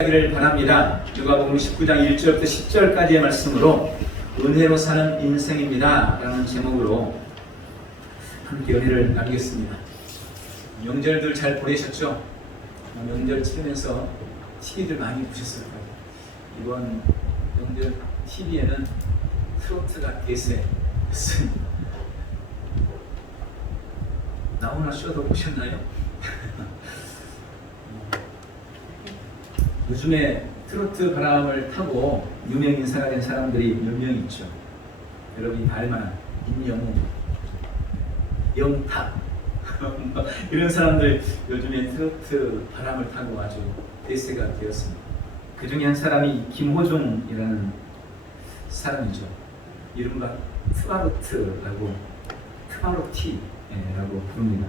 하기를 바랍니다. 누가복음 19장 1절부터 10절까지의 말씀으로 은혜로 사는 인생입니다 라는 제목으로 함께 은혜를 나누겠습니다. 명절들 잘 보내셨죠? 명절 치르면서 TV들 많이 보셨을 거예요. 이번 명절 TV에는 트로트가 대세였습니다. 나훈아 쇼도 보셨나요? 요즘에 트로트 바람을 타고 유명 인사가 된 사람들이 몇 명 있죠. 여러분이 다 알만한 임영웅, 영탁 이런 사람들 요즘에 트로트 바람을 타고 아주 대세가 되었습니다. 그 중에 한 사람이 김호중이라는 사람이죠. 이른바 트바로트라고 트바로티라고 부릅니다.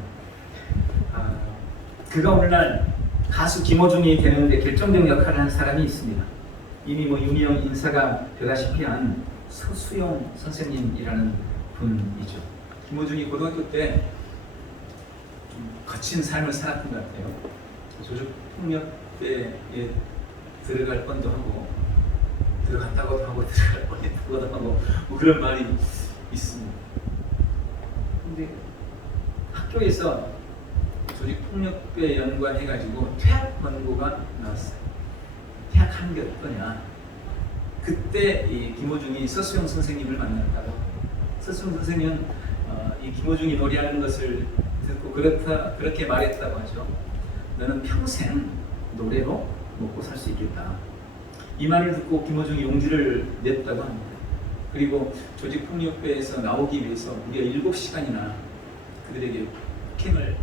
그가 오늘날 가수 김호중이 되는데 결정적 역할을 한 사람이 있습니다. 이미 유명 인사가 되다시피 한 서수용 선생님이라는 분이죠. 김호중이 고등학교 때 좀 거친 삶을 살았던 것 같아요. 조직폭력배에 들어갈 뻔도 하고 들어갔다고도 하고 들어갈 뻔했다고도 하고 뭐 그런 말이 있습니다. 근데 학교에서 조직폭력배에 연관해가지고 퇴학 권고가 나왔어요. 퇴학한 게 어떠냐. 그때 이 김호중이 서수용 선생님을 만났다고. 서수용 선생님은 이 김호중이 노래하는 것을 듣고 그렇게 말했다고 하죠. 너는 평생 노래로 먹고 살 수 있겠다. 이 말을 듣고 김호중이 용기를 냈다고 합니다. 그리고 조직폭력배에서 나오기 위해서 무려 7시간이나 그들에게 폭행을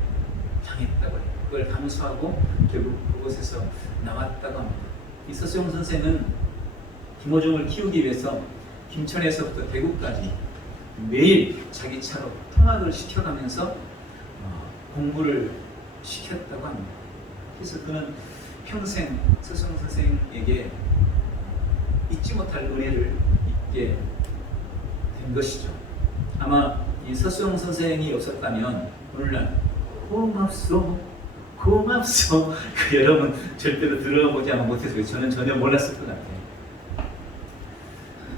당했다고 해요. 그걸 감수하고 결국 그곳에서 나왔다고 합니다. 이 서수용 선생은 김호중을 키우기 위해서 김천에서부터 대구까지 매일 자기 차로 통학을 시켜가면서 공부를 시켰다고 합니다. 그래서 그는 평생 서수용 선생에게 잊지 못할 은혜를 잊게 된 것이죠. 아마 이 서수용 선생이 없었다면 오늘날 고맙소 여러분 절대로 들어보지 못해서 저는 전혀 몰랐을 것 같아요.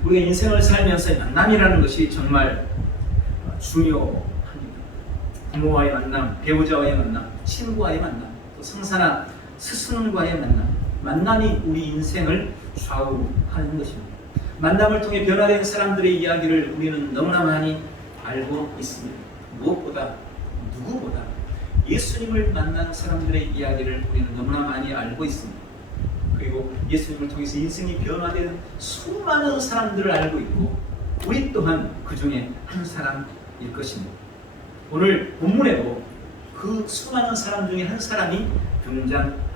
우리가 인생을 살면서 만남이라는 것이 정말 중요합니다. 부모와의 만남, 배우자와의 만남, 친구와의 만남, 또 성사나 스승과의 만남이 우리 인생을 좌우하는 것입니다. 만남을 통해 변화된 사람들의 이야기를 우리는 너무나 많이 알고 있습니다. 무엇보다 누구보다 예수님을 만난 사람들의 이야기를 우리는 너무나 많이 알고 있습니다. 그리고 예수님을 통해서 인생이 변화된 수많은 사람들을 알고 있고 우리 또한 그 중에 한 사람일 것입니다. 오늘 본문에도 그 수많은 사람 중에 한 사람이 등장합니다.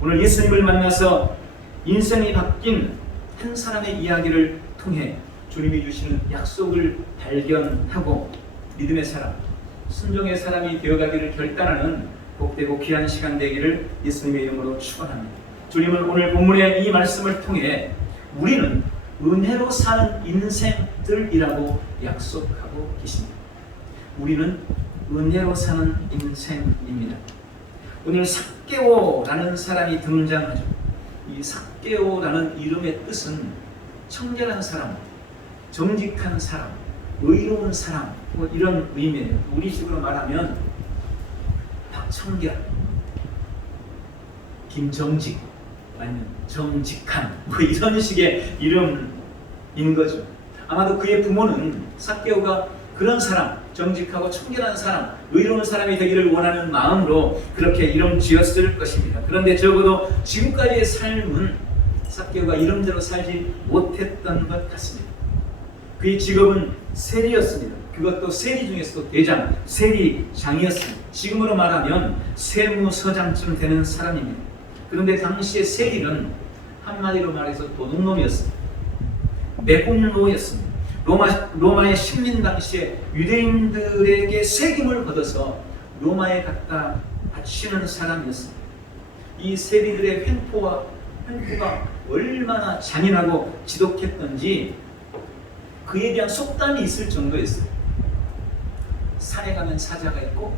오늘 예수님을 만나서 인생이 바뀐 한 사람의 이야기를 통해 주님이 주시는 약속을 발견하고 믿음의 사람, 순종의 사람이 되어가기를 결단하는 복되고 귀한 시간 되기를 예수님의 이름으로 축원합니다. 주님은 오늘 본문의 이 말씀을 통해 우리는 은혜로 사는 인생들이라고 약속하고 계십니다. 우리는 은혜로 사는 인생입니다. 오늘 삭개오라는 사람이 등장하죠. 이 삭개오라는 이름의 뜻은 청결한 사람, 정직한 사람, 의로운 사람 뭐 이런 의미예요. 우리식으로 말하면 박청결, 김정직, 아니면 정직한 뭐 이런 식의 이름인 거죠. 아마도 그의 부모는 삭개오가 그런 사람, 정직하고 청결한 사람, 의로운 사람이 되기를 원하는 마음으로 그렇게 이름 지었을 것입니다. 그런데 적어도 지금까지의 삶은 삭개오가 이름대로 살지 못했던 것 같습니다. 그의 직업은 세리였습니다. 그것도 세리 중에서도 대장, 세리장이었습니다. 지금으로 말하면 세무서장쯤 되는 사람입니다. 그런데 당시의 세리는 한마디로 말해서 도둑놈이었습니다. 매국노였습니다. 로마의 식민 당시에 유대인들에게 세금을 걷어서 로마에 갖다 바치는 사람이었습니다. 이 세리들의 횡포가 얼마나 잔인하고 지독했던지 그에 대한 속담이 있을 정도였어요. 산에 가면 사자가 있고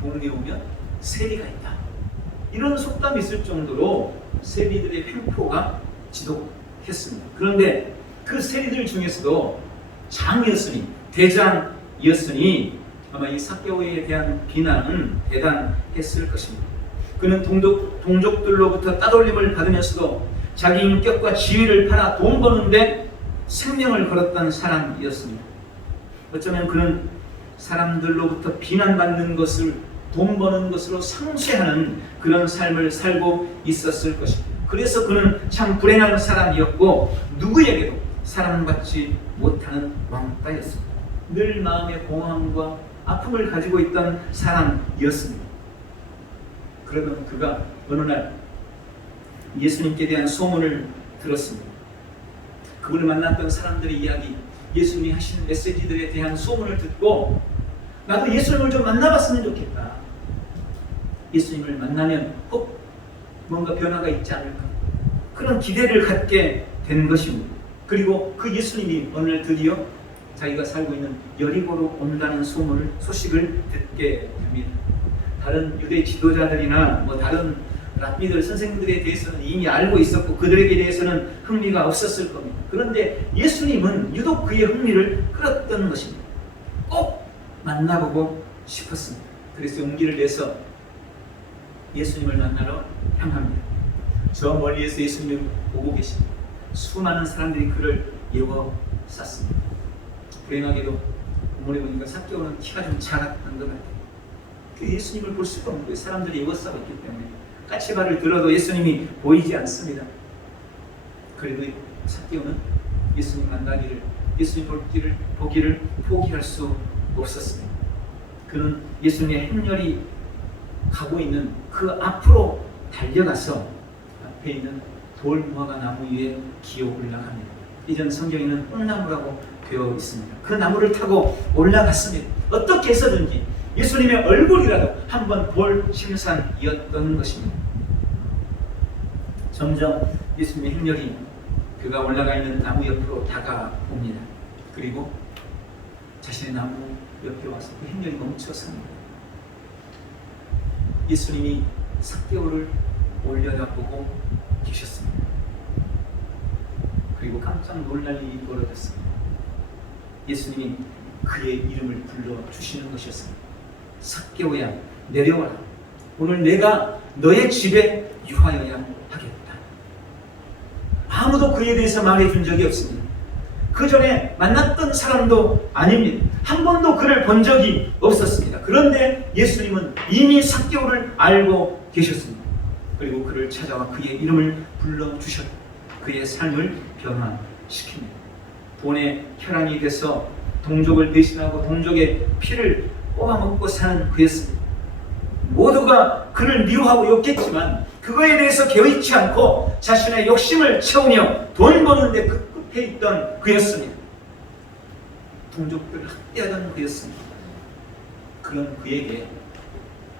동네 오면 세리가 있다. 이런 속담이 있을 정도로 세리들의 횡포가 지독했습니다. 그런데 그 세리들 중에서도 장이었으니, 대장이었으니 아마 이 삭개오에 대한 비난은 대단했을 것입니다. 그는 동족들로부터 따돌림을 받으면서도 자기 인격과 지위를 팔아 돈 버는데 생명을 걸었던 사람이었습니다. 어쩌면 그는 사람들로부터 비난받는 것을 돈 버는 것으로 상쇄하는 그런 삶을 살고 있었을 것입니다. 그래서 그는 참 불행한 사람이었고 누구에게도 사랑받지 못하는 왕따였습니다. 늘 마음의 공허함과 아픔을 가지고 있던 사람이었습니다. 그러던 그가 어느 날 예수님께 대한 소문을 들었습니다. 그분을 만났던 사람들의 이야기, 예수님이 하시는 메시지들에 대한 소문을 듣고 나도 예수님을 좀 만나봤으면 좋겠다. 예수님을 만나면 꼭 뭔가 변화가 있지 않을까. 그런 기대를 갖게 된 것입니다. 그리고 그 예수님이 어느 날 드디어 자기가 살고 있는 여리고로 온다는 소식을 듣게 됩니다. 다른 유대 지도자들이나 다른 랍비들 선생님들에 대해서는 이미 알고 있었고 그들에게 대해서는 흥미가 없었을 겁니다. 그런데 예수님은 유독 그의 흥미를 끌었던 것입니다. 꼭 만나보고 싶었습니다. 그래서 용기를 내서 예수님을 만나러 향합니다. 저 멀리에서 예수님을 보고 계십니다. 수많은 사람들이 그를 예워쌌습니다. 불행하게도 본문에 보니까 삭개오는 키가 좀 작았던 것 같아요. 그 예수님을 볼 수가 없는 거예요. 사람들이 예워싸고 있기 때문에. 까치발을 들어도 예수님이 보이지 않습니다. 그래도 삭개오는 예수님 만나기를, 예수님 보기를 포기할 수 없었습니다. 그는 예수님의 행렬이 가고 있는 그 앞으로 달려가서 앞에 있는 돌무화과 나무 위에 기어 올라갑니다. 이전 성경에는 뽕나무라고 되어 있습니다. 그 나무를 타고 올라갔습니다. 어떻게 해서든지 예수님의 얼굴이라도 한번 볼 심산이었던 것입니다. 점점 예수님의 행렬이 그가 올라가 있는 나무 옆으로 다가옵니다. 그리고 자신의 나무 옆에 와서 그 행렬이 멈춰섭니다. 예수님이 삭개오를 올려다보고 계셨습니다. 그리고 깜짝 놀랄 일이 벌어졌습니다. 예수님이 그의 이름을 불러주시는 것이었습니다. 삭개오야, 내려와라. 오늘 내가 너의 집에 유하여야 하겠다. 아무도 그에 대해서 말해준 적이 없습니다. 그 전에 만났던 사람도 아닙니다. 한 번도 그를 본 적이 없었습니다. 그런데 예수님은 이미 삭개오를 알고 계셨습니다. 그리고 그를 찾아와 그의 이름을 불러주셨고 그의 삶을 변화시킵니다. 돈의 혈안이 돼서 동족을 대신하고 동족의 피를 뽑아먹고 사는 그였습니다. 모두가 그를 미워하고 욕했지만 그거에 대해서 개의치 않고 자신의 욕심을 채우며 돈 버는데 그 끝에 있던 그였습니다. 동족들을 학대하던 그였습니다. 그런 그에게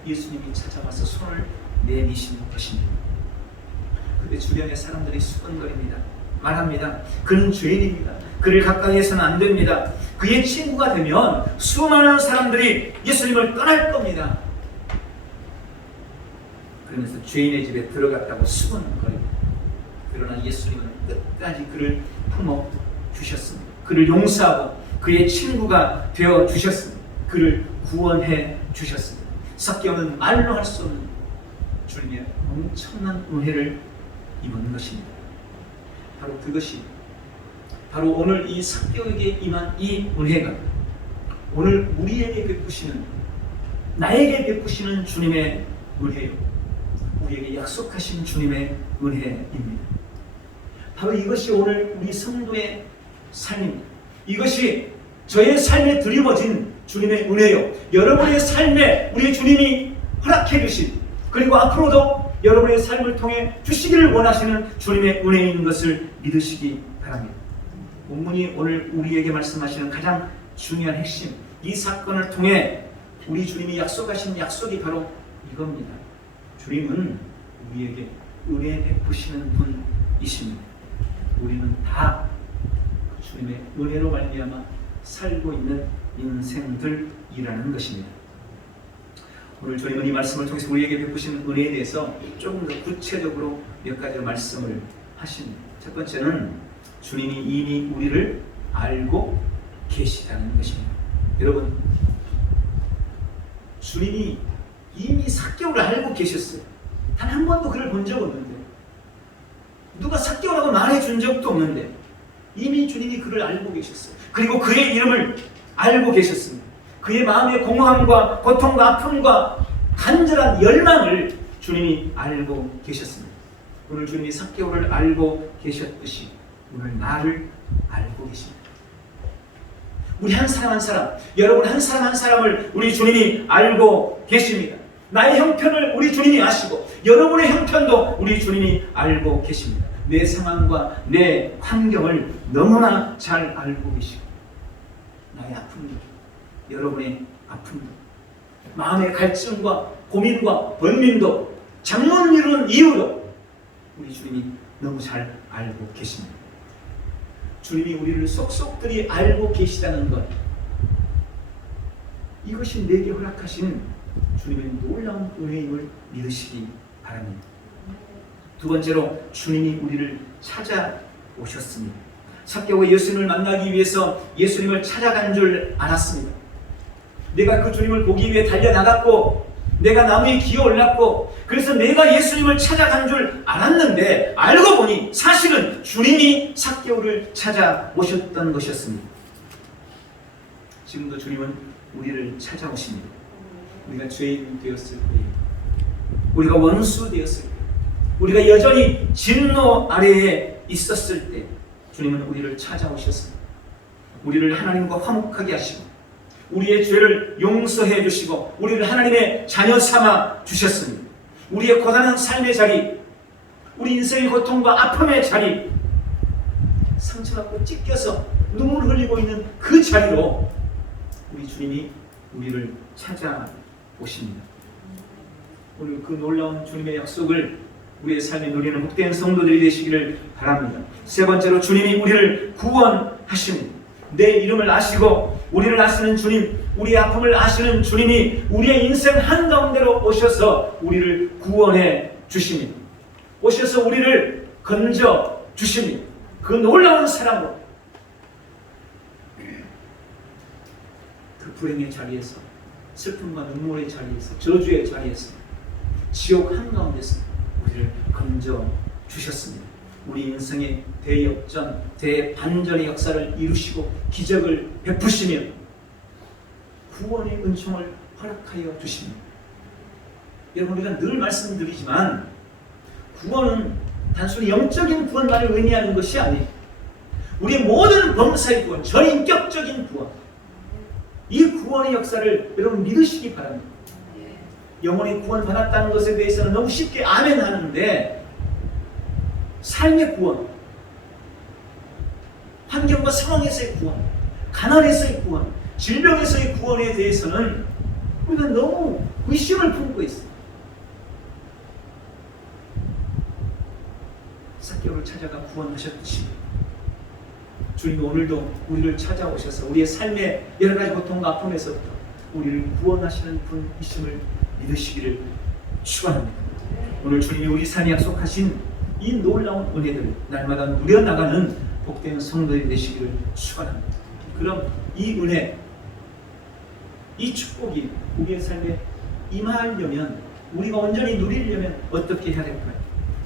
예수님이 찾아와서 손을 내미시는 것입니다. 그런데 주변의 사람들이 수근거립니다. 말합니다. 그는 죄인입니다. 그를 가까이 해서는 안 됩니다. 그의 친구가 되면 수많은 사람들이 예수님을 떠날 겁니다. 그러면서 죄인의 집에 들어갔다고 수근거립니다. 그러나 예수님은 끝까지 그를 품어 주셨습니다. 그를 용서하고 그의 친구가 되어 주셨습니다. 그를 구원해 주셨습니다. 삭개오는 말로 할 수 없는 주님의 엄청난 은혜를 입은 것입니다. 바로 그것이 바로 오늘 이 삭개오에게 임한 이 은혜가 오늘 우리에게 베푸시는, 나에게 베푸시는 주님의 은혜요, 우리에게 약속하신 주님의 은혜입니다. 바로 이것이 오늘 우리 성도의 삶입니다. 이것이 저의 삶에 드리워진 주님의 은혜요, 여러분의 삶에 우리 주님이 허락해 주신, 그리고 앞으로도 여러분의 삶을 통해 주시기를 원하시는 주님의 은혜인 것을 믿으시기 바랍니다. 본문이 오늘 우리에게 말씀하시는 가장 중요한 핵심, 이 사건을 통해 우리 주님이 약속하신 약속이 바로 이겁니다. 주님은 우리에게 은혜 베푸시는 분이십니다. 우리는 다 주님의 은혜로 말미암아 살고 있는 인생들이라는 것입니다. 오늘 주님은 이 말씀을 통해서 우리에게 베푸신 은혜에 대해서 조금 더 구체적으로 몇 가지 말씀을 하십니다. 첫 번째는 주님이 이미 우리를 알고 계시다는 것입니다. 여러분, 주님이 이미 삭개오를 알고 계셨어요. 단 한 번도 그를 본 적 없는데, 누가 삭개오라고 말해준 적도 없는데 이미 주님이 그를 알고 계셨어요. 그리고 그의 이름을 알고 계셨습니다. 그의 마음의 공허함과 고통과 아픔과 간절한 열망을 주님이 알고 계셨습니다. 오늘 주님이 삭개오를 알고 계셨듯이 오늘 나를 알고 계십니다. 우리 한 사람 한 사람, 여러분 한 사람 한 사람을 우리 주님이 알고 계십니다. 나의 형편을 우리 주님이 아시고 여러분의 형편도 우리 주님이 알고 계십니다. 내 상황과 내 환경을 너무나 잘 알고 계시고 나의 아픔도, 여러분의 아픔도, 마음의 갈증과 고민과 번민도, 잠못 이루는 이유도 우리 주님이 너무 잘 알고 계십니다. 주님이 우리를 속속들이 알고 계시다는 것, 이것이 내게 허락하신 주님의 놀라운 은혜임을 믿으시기 바랍니다. 두 번째로 주님이 우리를 찾아오셨습니다. 삭개오가 예수님을 만나기 위해서 예수님을 찾아간 줄 알았습니다. 내가 그 주님을 보기 위해 달려나갔고 내가 나무에 기어 올랐고 그래서 내가 예수님을 찾아간 줄 알았는데 알고 보니 사실은 주님이 삭개오를 찾아오셨던 것이었습니다. 지금도 주님은 우리를 찾아오십니다. 우리가 죄인 되었을 때, 우리가 원수 되었을 때, 우리가 여전히 진노 아래에 있었을 때 주님은 우리를 찾아오셨습니다. 우리를 하나님과 화목하게 하시고 우리의 죄를 용서해 주시고 우리를 하나님의 자녀 삼아 주셨습니다. 우리의 고단한 삶의 자리, 우리 인생의 고통과 아픔의 자리, 상처받고 찢겨서 눈물 흘리고 있는 그 자리로 우리 주님이 우리를 찾아오십니다. 오늘 그 놀라운 주님의 약속을 우리의 삶에 누리는 복된 성도들이 되시기를 바랍니다. 세 번째로 주님이 우리를 구원하십니다. 내 이름을 아시고 우리를 아시는 주님, 우리의 아픔을 아시는 주님이 우리의 인생 한가운데로 오셔서 우리를 구원해 주십니다. 오셔서 우리를 건져 주십니다. 그 놀라운 사랑으로 그 불행의 자리에서, 슬픔과 눈물의 자리에서, 저주의 자리에서, 지옥 한가운데서 우리를 건져 주셨습니다. 우리 인생의 대역전, 대반전의 역사를 이루시고 기적을 베푸시며 구원의 은총을 허락하여 주십니다. 여러분, 우리가 늘 말씀드리지만 구원은 단순히 영적인 구원만을 의미하는 것이 아니에요. 우리의 모든 범사의 구원, 전인격적인 구원, 이 구원의 역사를 여러분 믿으시기 바랍니다. 영혼의 구원 받았다는 것에 대해서는 너무 쉽게 아멘 하는데 삶의 구원, 환경과 상황에서의 구원, 가난에서의 구원, 질병에서의 구원에 대해서는 우리가 너무 의심을 품고 있어요. 삭개오를 찾아가 구원하셨듯이 주님이 오늘도 우리를 찾아오셔서 우리의 삶의 여러 가지 고통과 아픔에서부터 우리를 구원하시는 분이심을 믿으시기를 축원합니다. 오늘 주님이 우리 삶에 약속하신 이 놀라운 은혜들을 날마다 누려나가는 복된 성도들이 되시기를 축원합니다. 그럼 이 은혜, 이 축복이 우리의 삶에 임하려면, 우리가 온전히 누리려면 어떻게 해야 될까요?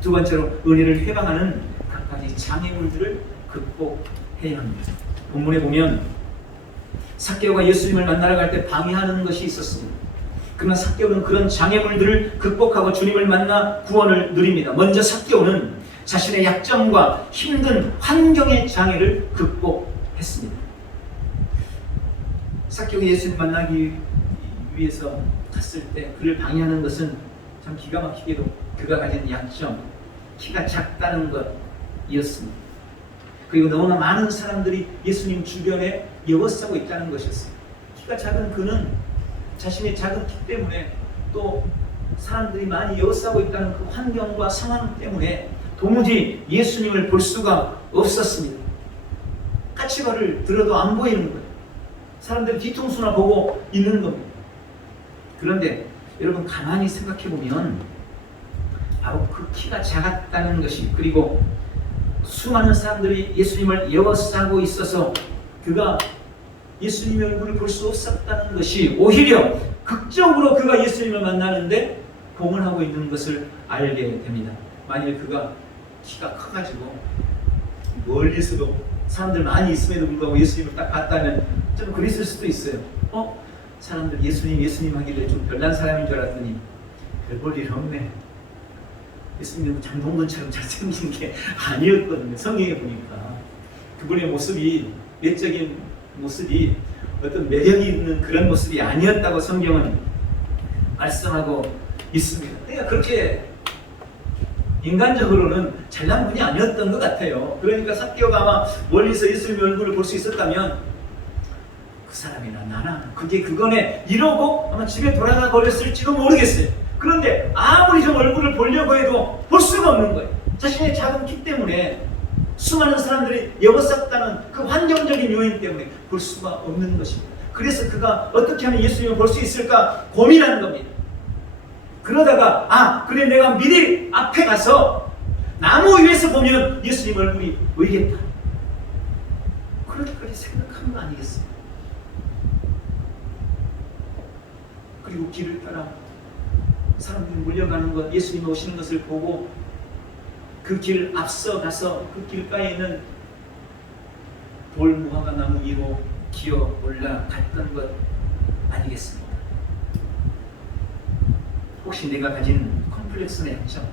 두 번째로 은혜를 회방하는 각가지 장애물들을 극복해야 합니다. 본문에 보면 삭개오가 예수님을 만나러 갈 때 방해하는 것이 있었습니다. 그러나 삭개오는 그런 장애물들을 극복하고 주님을 만나 구원을 누립니다. 먼저 삭개오는 자신의 약점과 힘든 환경의 장애를 극복했습니다. 삭개오가 예수님 만나기 위해서 갔을 때 그를 방해하는 것은 참 기가 막히게도 그가 가진 약점, 키가 작다는 것이었습니다. 그리고 너무나 많은 사람들이 예수님 주변에 에워싸고 있다는 것이었어요. 키가 작은 그는 자신의 작은 키 때문에 또 사람들이 많이 에워싸고 있다는 그 환경과 상황 때문에 도무지 예수님을 볼 수가 없었습니다. 까치발을 들어도 안 보이는 거예요. 사람들이 뒤통수나 보고 있는 겁니다. 그런데 여러분 가만히 생각해 보면 바로 그 키가 작았다는 것이, 그리고 수많은 사람들이 예수님을 에워싸고 있어서 그가 예수님의 얼굴을 볼 수 없었다는 것이 오히려 극적으로 그가 예수님을 만나는데 봉헌하고 있는 것을 알게 됩니다. 만일 그가 키가 커가지고 멀리서도 사람들 많이 있음에도 불구하고 예수님을 딱 봤다면 좀 그랬을 수도 있어요. 사람들 예수님 하길래 좀 별난 사람인 줄 알았더니 별 볼 일 없네. 예수님은 장동건처럼 잘생긴 게 아니었거든요. 성경에 보니까 그분의 모습이, 외적인 모습이 어떤 매력이 있는 그런 모습이 아니었다고 성경은 말씀하고 있습니다. 그러니까 그렇게 인간적으로는 잘난 분이 아니었던 것 같아요. 그러니까 삭개오가 아마 멀리서 예수님의 얼굴을 볼 수 있었다면 그 사람이나 나나 그게 그거네 이러고 아마 집에 돌아가 버렸을지도 모르겠어요. 그런데 아무리 좀 얼굴을 보려고 해도 볼 수가 없는 거예요. 자신의 작은 키 때문에, 수많은 사람들이 에워쌌다는 그 환경적인 요인 때문에 볼 수가 없는 것입니다. 그래서 그가 어떻게 하면 예수님을 볼 수 있을까 고민하는 겁니다. 그러다가 그래, 내가 미리 앞에 가서 나무 위에서 보면 예수님 얼굴이 보이겠다. 그렇게까지 생각한 거 아니겠습니까? 그리고 길을 따라 사람들이 몰려가는 것, 예수님 오시는 것을 보고 그 길 앞서 가서 그 길가에 있는 돌 무화과 나무 위로 기어 올라갔던 것 아니겠습니까? 혹시 내가 가진 컴플렉스나 약점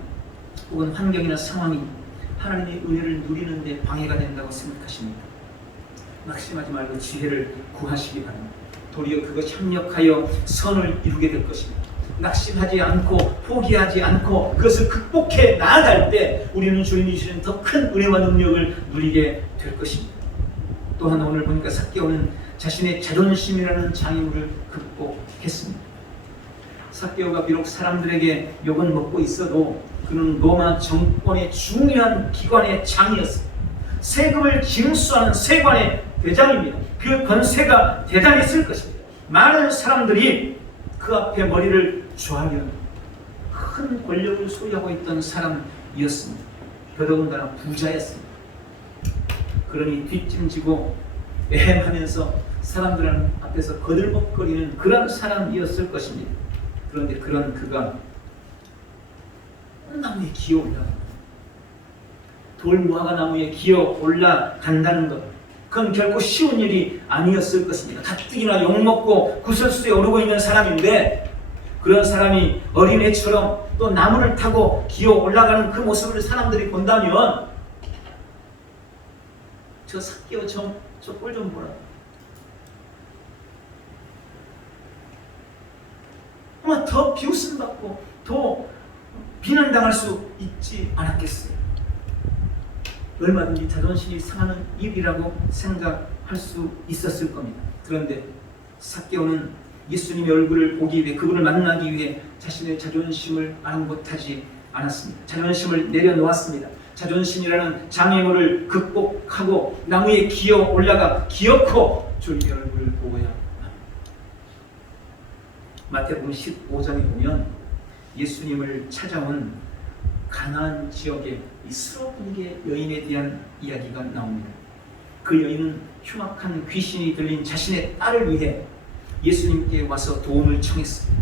혹은 환경이나 상황이 하나님의 은혜를 누리는데 방해가 된다고 생각하십니까? 낙심하지 말고 지혜를 구하시기 바랍니다. 도리어 그것이 협력하여 선을 이루게 될 것입니다. 낙심하지 않고 포기하지 않고 그것을 극복해 나아갈 때 우리는 주님이 주시는 더 큰 은혜와 능력을 누리게 될 것입니다. 또한 오늘 보니까 삭개오는 자신의 자존심이라는 장애물을 극복했습니다. 삭개오가 비록 사람들에게 욕은 먹고 있어도 그는 로마 정권의 중요한 기관의 장이었습니다. 세금을 징수하는 세관의 대장입니다. 그 권세가 대단했을 것입니다. 많은 사람들이 그 앞에 머리를 조아려 큰 권력을 소유하고 있던 사람이었습니다. 더더군다나 부자였습니다. 그러니 뒷짐지고 애행하면서 사람들 앞에서 거들먹거리는 그런 사람이었을 것입니다. 그런데 그런 그가 나무에 기어 올라갑니다. 돌무화과 나무에 기어 올라간다는 것, 그건 결코 쉬운 일이 아니었을 것입니다. 가뜩이나 욕먹고 구설수에 오르고 있는 사람인데 그런 사람이 어린애처럼 또 나무를 타고 기어 올라가는 그 모습을 사람들이 본다면 저 삭개오 저 꼴 좀 보라. 아마 더 비웃음받고 더 비난당할 수 있지 않았겠어요. 얼마든지 자존심이 상하는 일이라고 생각할 수 있었을 겁니다. 그런데 삭개오는 예수님의 얼굴을 보기 위해, 그분을 만나기 위해 자신의 자존심을 아랑곳하지 않았습니다. 자존심을 내려놓았습니다. 자존심이라는 장애물을 극복하고 나무에 기어 올라가 기어코 주님의 얼굴을 보고야 합니다. 마태복음 15장에 보면 예수님을 찾아온 가나안 지역의 이 스로분계 여인에 대한 이야기가 나옵니다. 그 여인은 흉악한 귀신이 들린 자신의 딸을 위해 예수님께 와서 도움을 청했습니다.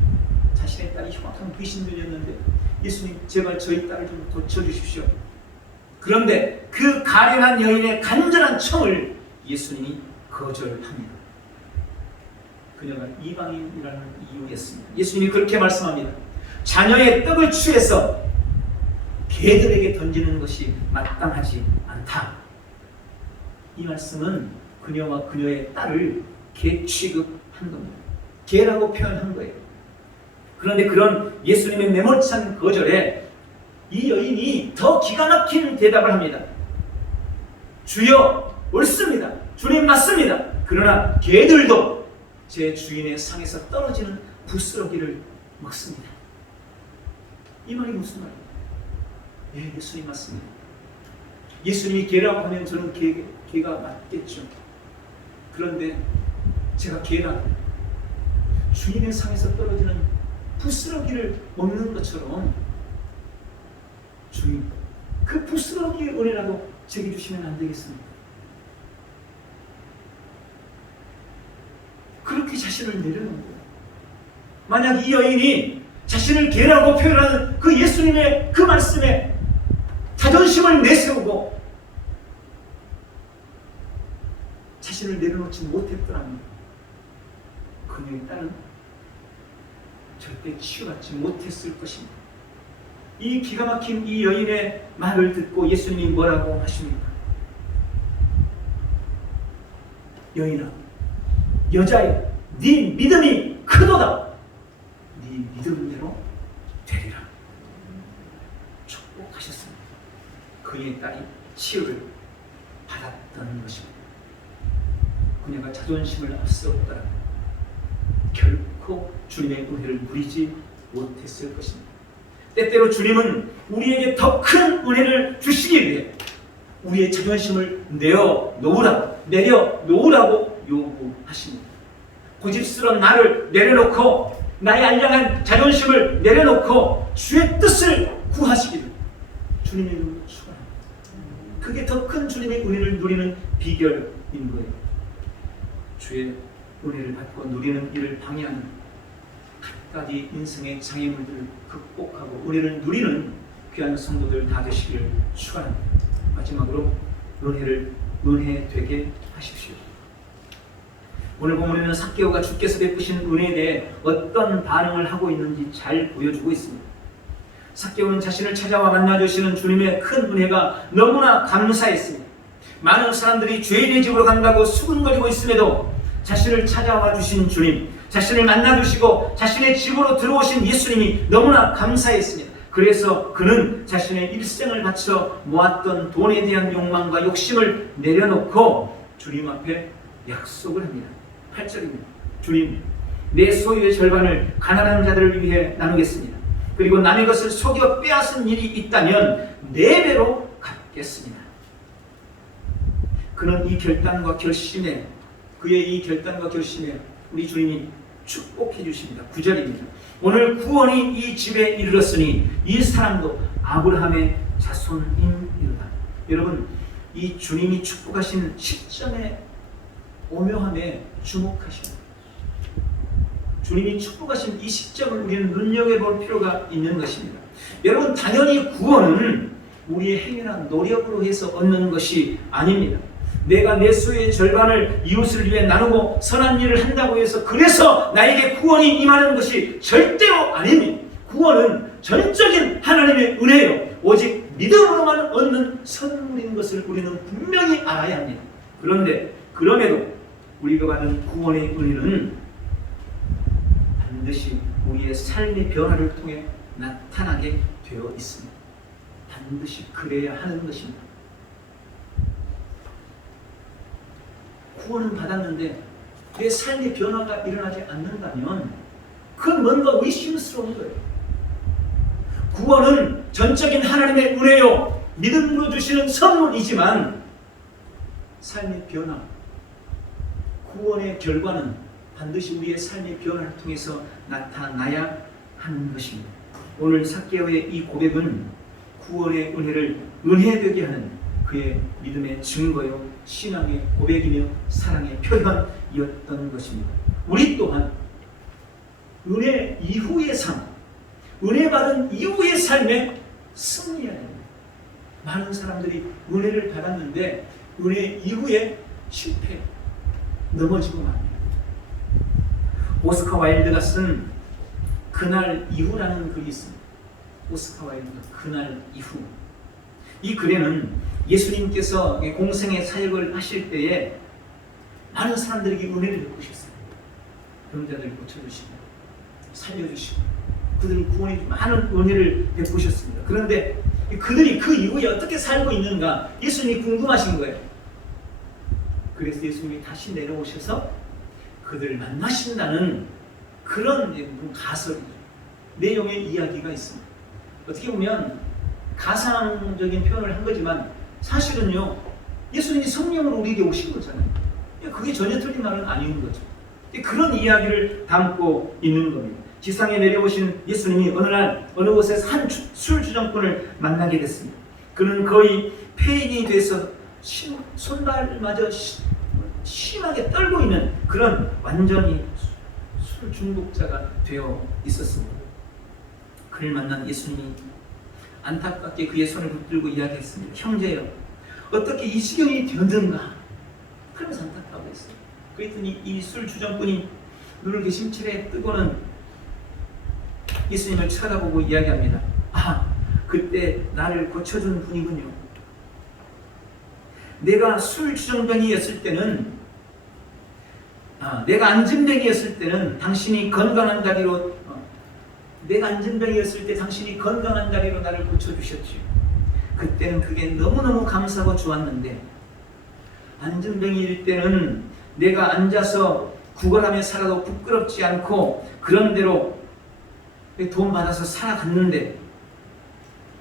자신의 딸이 흉악한 귀신 들렸는데 예수님 제발 저희 딸을 좀 고쳐주십시오. 그런데 그 가련한 여인의 간절한 청을 예수님이 거절합니다. 그녀가 이방인이라는 이유였습니다. 예수님이 그렇게 말씀합니다. 자녀의 떡을 취해서 개들에게 던지는 것이 마땅하지 않다. 이 말씀은 그녀와 그녀의 딸을 개 취급한 겁니다. 개라고 표현한 거예요. 그런데 그런 예수님의 매몰찬 거절에 이 여인이 더 기가 막힌 대답을 합니다. 주여, 옳습니다. 주님 맞습니다. 그러나 개들도 제 주인의 상에서 떨어지는 부스러기를 먹습니다. 이 말이 무슨 말이에요? 예, 예수님 맞습니다. 예수님이 개라고 하면 저는 개가 맞겠죠. 그런데 제가 개라 주님의 상에서 떨어지는 부스러기를 먹는 것처럼 주님, 그 부스러기의 은혜라도 제게 주시면 안 되겠습니까? 그렇게 자신을 내려놓은 거예요. 만약 이 여인이 자신을 개라고 표현하는 그 예수님의 그 말씀에 자존심을 내세우고 자신을 내려놓지 못했더라면 그녀의 딸은 절대 치유받지 못했을 것입니다. 이 기가 막힌 이 여인의 말을 듣고 예수님이 뭐라고 하십니까? 여인아, 여자여, 네 믿음이 크도다. 네 믿음대로 되리라. 축복하셨습니다. 그의 딸이 치유를 받았던 것입니다. 그녀가 자존심을 앞세웠더라면 결코 주님의 은혜를 누리지 못했을 것입니다. 때때로 주님은 우리에게 더 큰 은혜를 주시기 위해 우리의 자존심을 내려놓으라고 요구하십니다. 고집스러운 나를 내려놓고 나의 알량한 자존심을 내려놓고 주의 뜻을 구하시기를 주님의 이름으로 축원합니다. 그게 더 큰 주님의 은혜를 누리는 비결인 거예요. 주의 은혜를 받고 누리는 일을 방해하는 갖가지 인생의 장애물들을 극복하고 은혜를 누리는 귀한 성도들 다 되시기를 축원합니다. 마지막으로 은혜 되게 하십시오. 오늘 본문에는 삭개오가 주께서 베푸신 은혜에 대해 어떤 반응을 하고 있는지 잘 보여주고 있습니다. 삭개오는 자신을 찾아와 만나주시는 주님의 큰 은혜가 너무나 감사했습니다. 많은 사람들이 죄인의 집으로 간다고 수군거리고 있음에도 자신을 찾아와 주신 주님, 자신을 만나주시고 자신의 집으로 들어오신 예수님이 너무나 감사했습니다. 그래서 그는 자신의 일생을 바쳐 모았던 돈에 대한 욕망과 욕심을 내려놓고 주님 앞에 약속을 합니다. 8절입니다. 주님, 내 소유의 절반을 가난한 자들을 위해 나누겠습니다. 그리고 남의 것을 속여 빼앗은 일이 있다면 4배로 갚겠습니다. 그는 이 결단과 결심에 그의 이 결단과 결심에 우리 주님이 축복해 주십니다. 9절입니다. 오늘 구원이 이 집에 이르렀으니 이 사람도 아브라함의 자손이니라. 여러분, 이 주님이 축복하신 시점의 오묘함에 주목하십니다. 주님이 축복하신 이 시점을 우리는 눈여겨볼 필요가 있는 것입니다. 여러분, 당연히 구원은 우리의 행위나 노력으로 해서 얻는 것이 아닙니다. 내가 내 소유의 절반을 이웃을 위해 나누고 선한 일을 한다고 해서 그래서 나에게 구원이 임하는 것이 절대로 아닙니다. 구원은 전적인 하나님의 은혜요, 오직 믿음으로만 얻는 선물인 것을 우리는 분명히 알아야 합니다. 그럼에도 우리가 받은 구원의 은혜는 반드시 우리의 삶의 변화를 통해 나타나게 되어 있습니다. 반드시 그래야 하는 것입니다. 구원은 받았는데 내 삶의 변화가 일어나지 않는다면 그건 뭔가 의심스러운 거예요. 구원은 전적인 하나님의 은혜요, 믿음으로 주시는 선물이지만 삶의 변화, 구원의 결과는 반드시 우리의 삶의 변화를 통해서 나타나야 하는 것입니다. 오늘 삭개오의 이 고백은 구원의 은혜를 은혜되게 하는 그의 믿음의 증거요, 신앙의 고백이며 사랑의 표현이었던 것입니다. 우리 또한 은혜 이후의 삶, 은혜 받은 이후의 삶에 승리해야 합니다. 많은 사람들이 은혜를 받았는데 은혜 이후에 실패, 넘어지고 맙니다. 오스카 와일드가 쓴 그날 이후라는 글이 있습니다. 오스카 와일드가 그날 이후. 이 글에는 예수님께서 공생의 사역을 하실 때에 많은 사람들에게 은혜를 베푸셨어요. 병자들을 고쳐주시고 살려주시고 그들을 구원해 많은 은혜를 베푸셨습니다. 그런데 그들이 그 이후에 어떻게 살고 있는가 예수님이 궁금하신 거예요. 그래서 예수님이 다시 내려오셔서 그들을 만나신다는 그런 가설이죠. 내용의 이야기가 있습니다. 어떻게 보면 가상적인 표현을 한 거지만 사실은요, 예수님이 성령으로 우리에게 오신 거잖아요. 그게 전혀 틀린 말은 아닌 거죠. 그런 이야기를 담고 있는 겁니다. 지상에 내려오신 예수님이 어느 날 어느 곳에서 한 술주정꾼을 만나게 됐습니다. 그는 거의 폐인이 돼서 손발마저 심하게 떨고 있는 그런 완전히 술 중독자가 되어 있었습니다. 그를 만난 예수님이 안타깝게 그의 손을 붙들고 이야기했습니다. 형제여, 어떻게 이 지경이 되었는가? 그러면서 안타까워했어요. 그랬더니 이 술주정꾼이 눈을 개심칠에 뜨고는 예수님을 쳐다보고 이야기합니다. 그때 나를 고쳐준 분이군요. 내가 술주정뱅이였을 때는 내가 안진뱅이였을 때는 당신이 건강한 다리로 내가 안진뱅이였을 때 당신이 건강한 다리로 나를 고쳐주셨지요. 그때는 그게 너무너무 감사하고 좋았는데 안진뱅이일 때는 내가 앉아서 구걸하며 살아도 부끄럽지 않고 그런 대로 돈 받아서 살아갔는데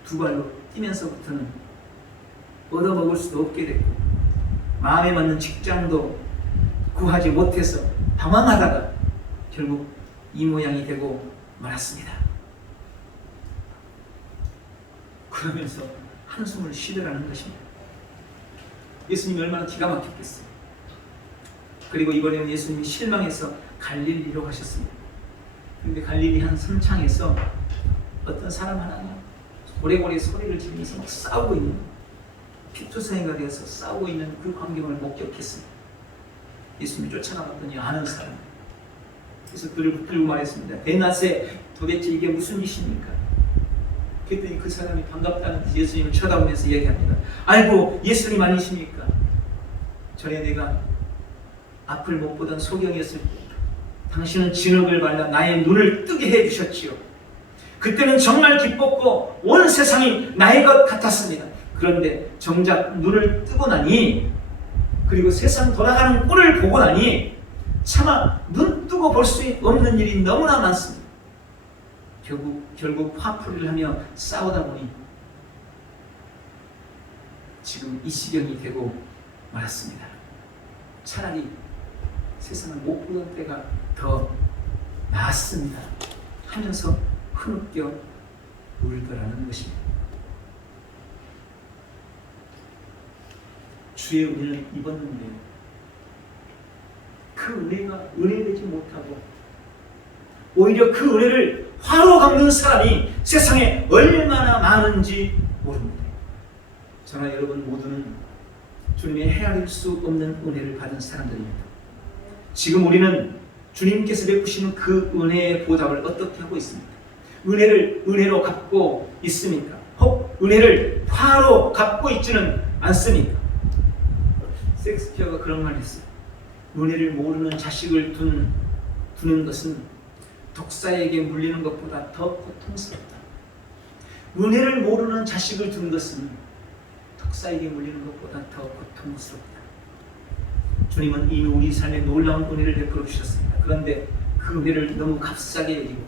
두 발로 뛰면서부터는 얻어먹을 수도 없게 됐고 마음에 맞는 직장도 구하지 못해서 방황하다가 결국 이 모양이 되고 말았습니다. 그러면서 한숨을 쉬더라는 것입니다. 예수님이 얼마나 기가 막혔겠어요. 그리고 이번에는 예수님이 실망해서 갈릴리로 가셨습니다. 그런데 갈릴리 한 선창에서 어떤 사람 하나가 고래고래 소리를 지르면서 막 싸우고 있는 피투성이가 되어서 싸우고 있는 그 광경을 목격했습니다. 예수님이 쫓아나갔더니 아는 사람. 그래서 그를 붙들고 말했습니다. 대낮에 도대체 이게 무슨 짓입니까? 그랬더니 그 사람이 반갑다는 듯이 예수님을 쳐다보면서 얘기합니다. 아이고 예수님 아니십니까? 전에 내가 앞을 못 보던 소경이었을 때 당신은 진흙을 발라 나의 눈을 뜨게 해주셨지요. 그때는 정말 기뻤고 온 세상이 나의 것 같았습니다. 그런데 정작 눈을 뜨고 나니 그리고 세상 돌아가는 꼴을 보고 나니 차마 눈 뜨고 볼 수 없는 일이 너무나 많습니다. 결국 화풀이를 하며 싸우다 보니 지금 이 시경이 되고 말았습니다. 차라리 세상을 못 보던 때가 더 나았습니다 하면서 흐느껴 울더라는 것입니다. 주의 은혜를 입었는데요, 그 은혜가 은혜되지 못하고 오히려 그 은혜를 화로 갚는 사람이 세상에 얼마나 많은지 모릅니다. 저나 여러분 모두는 주님의 헤아릴 수 없는 은혜를 받은 사람들입니다. 지금 우리는 주님께서 베푸시는 그 은혜의 보답을 어떻게 하고 있습니까? 은혜를 은혜로 갚고 있습니까? 혹 은혜를 화로 갚고 있지는 않습니까? 섹스피어가 그런 말을 했어요. 은혜를 모르는 자식을 두는 것은 독사에게 물리는 것보다 더 고통스럽다. 은혜를 모르는 자식을 두는 것은 독사에게 물리는 것보다 더 고통스럽다. 주님은 이미 우리 삶에 놀라운 은혜를 베풀어 주셨습니다. 그런데 그 은혜를 너무 값싸게 여기고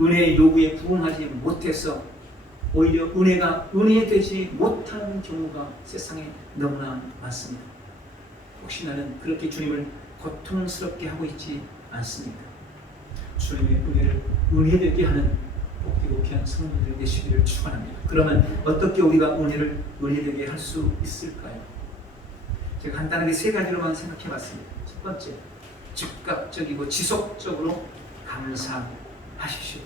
은혜의 요구에 부응하지 못해서 오히려 은혜가 은혜되지 못하는 경우가 세상에 너무나 많습니다. 혹시 나는 그렇게 주님을 고통스럽게 하고 있지 않습니까? 주님의 은혜를 은혜되게 하는 복되고 귀한 성도들 되시기를 축원합니다. 그러면 어떻게 우리가 은혜를 은혜되게 할 수 있을까요? 제가 간단하게 세 가지로만 생각해 봤습니다. 첫 번째, 즉각적이고 지속적으로 감사하십시오.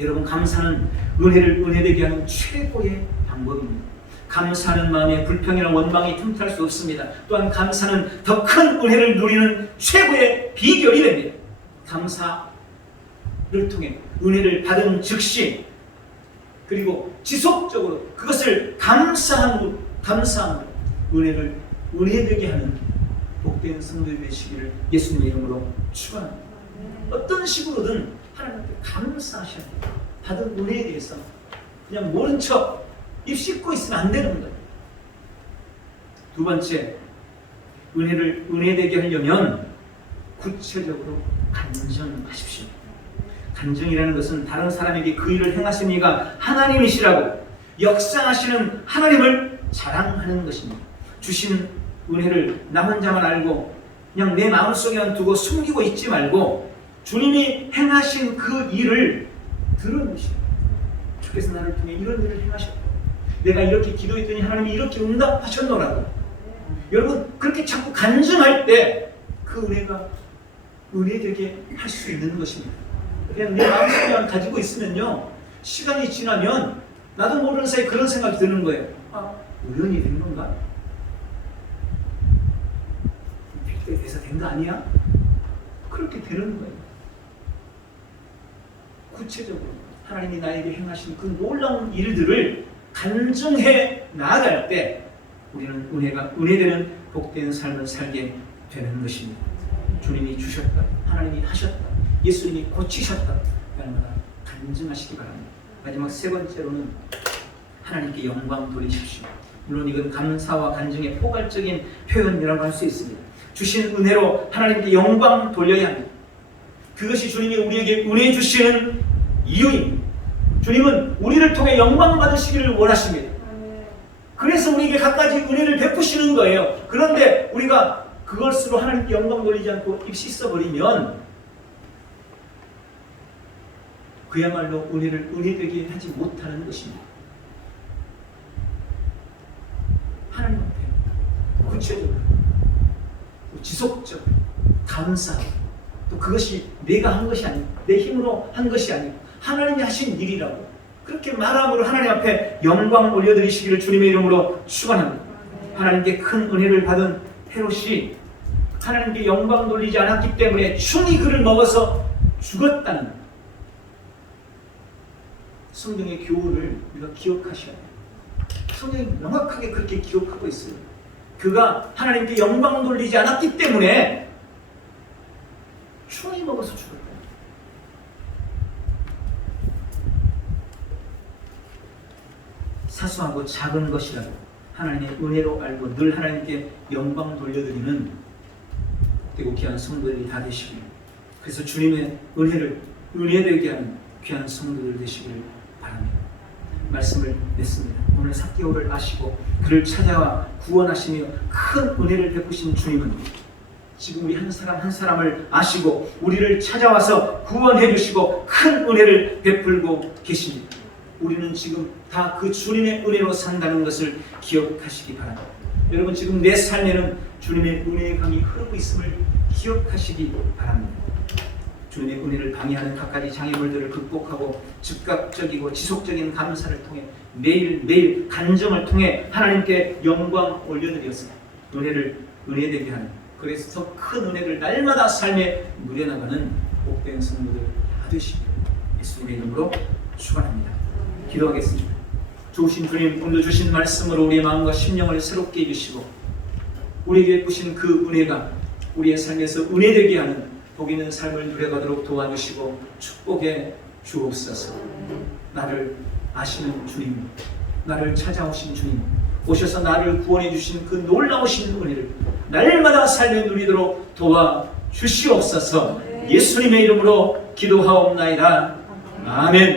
여러분, 감사는 은혜를 은혜되게 하는 최고의 방법입니다. 감사하는 마음에 불평이나 원망이 틈탈 수 없습니다. 또한 감사는 더 큰 은혜를 누리는 최고의 비결이 됩니다. 감사를 통해 은혜를 받은 즉시 그리고 지속적으로 그것을 감사함으로 은혜를 은혜되게 하는 복된 성도들 되시기를 예수님의 이름으로 축원합니다. 어떤 식으로든 하나님께 감사하셔야 돼요. 받은 은혜에 대해서 그냥 모른 척 입 씻고 있으면 안 되는 거예요. 두 번째, 은혜를 은혜되게 하려면 구체적으로 간증하십시오. 간증이라는 것은 다른 사람에게 그 일을 행하신 이가 하나님이시라고 역사하시는 하나님을 자랑하는 것입니다. 주신 은혜를 나 혼자만 알고 그냥 내 마음속에만 두고 숨기고 있지 말고 주님이 행하신 그 일을 들은 것이에요. 주께서 나를 통해 이런 일을 행하셨고 내가 이렇게 기도했더니 하나님이 이렇게 응답하셨노라고. 여러분 그렇게 자꾸 간증할 때 그 은혜가 은혜되게 할 수 있는 것입니다. 그냥 내 마음속에만 가지고 있으면요, 시간이 지나면 나도 모르는 사이에 그런 생각이 드는 거예요. 아, 우연히 된 건가? 필때 대사 된 거 아니야? 그렇게 되는 거예요. 구체적으로 하나님이 나에게 행하신 그 놀라운 일들을 간증해 나아갈 때 우리는 은혜되는 복된 삶을 살게 되는 것입니다. 주님이 주셨다, 하나님이 하셨다, 예수님이 고치셨다, 날마다 간증하시기 바랍니다. 마지막 세 번째로는 하나님께 영광 돌리십시오. 물론 이건 감사와 간증의 포괄적인 표현이라고 할 수 있습니다. 주신 은혜로 하나님께 영광 돌려야 합니다. 그것이 주님이 우리에게 은혜 주시는 이유입니다. 주님은 우리를 통해 영광 받으시기를 원하십니다. 그래서 우리에게 갖가지 은혜를 베푸시는 거예요. 그런데 우리가 그것으로 하나님께 영광 돌리지 않고 입시 써버리면 그야말로 은혜를 은혜되게 하지 못하는 것입니다. 하나님 앞에 구체적으로 지속적으로 감사하고, 또 그것이 내가 한 것이 아니고 내 힘으로 한 것이 아니고 하나님이 하신 일이라고 그렇게 말함으로 하나님 앞에 영광 올려드리시기를 주님의 이름으로 축원합니다. 하나님께 큰 은혜를 받은 헤롯이 하나님께 영광 돌리지 않았기 때문에 충이 그를 먹어서 죽었다는 성경의 교훈을 우리가 기억하셔야 돼요. 성경이 명확하게 그렇게 기록하고 있어요. 그가 하나님께 영광 돌리지 않았기 때문에 충이 먹어서 죽었다. 사소하고 작은 것이라도 하나님의 은혜로 알고 늘 하나님께 영광 돌려드리는 복되고 귀한 성도들이 다 되시길, 그래서 주님의 은혜를 은혜되게 하는 귀한 성도들 되시기를 바랍니다. 말씀을 냈습니다. 오늘 삭개오를 아시고 그를 찾아와 구원하시며 큰 은혜를 베푸신 주님은 지금 우리 한 사람 한 사람을 아시고 우리를 찾아와서 구원해 주시고 큰 은혜를 베풀고 계십니다. 우리는 지금 다 그 주님의 은혜로 산다는 것을 기억하시기 바랍니다. 여러분 지금 내 삶에는 주님의 은혜의 강이 흐르고 있음을 기억하시기 바랍니다. 주님의 은혜를 방해하는 갖가지 장애물들을 극복하고 즉각적이고 지속적인 감사를 통해 매일매일 간증을 통해 하나님께 영광 올려드렸습니다. 은혜를 은혜되게 하는, 그래서 더 큰 은혜를 날마다 삶에 누려나가는 복된 성도들 다 되시기를 예수님의 이름으로 축원합니다. 기도하겠습니다. 좋으신 주님, 오늘 주신 말씀으로 우리의 마음과 심령을 새롭게 해주시고 우리에게 베푸신 그 은혜가 우리의 삶에서 은혜되게 하는 복 있는 삶을 누려가도록 도와주시고 축복해 주옵소서. 나를 아시는 주님, 나를 찾아오신 주님, 오셔서 나를 구원해 주신 그 놀라우신 은혜를 날마다 삶에 누리도록 도와주시옵소서. 예수님의 이름으로 기도하옵나이다. 아멘.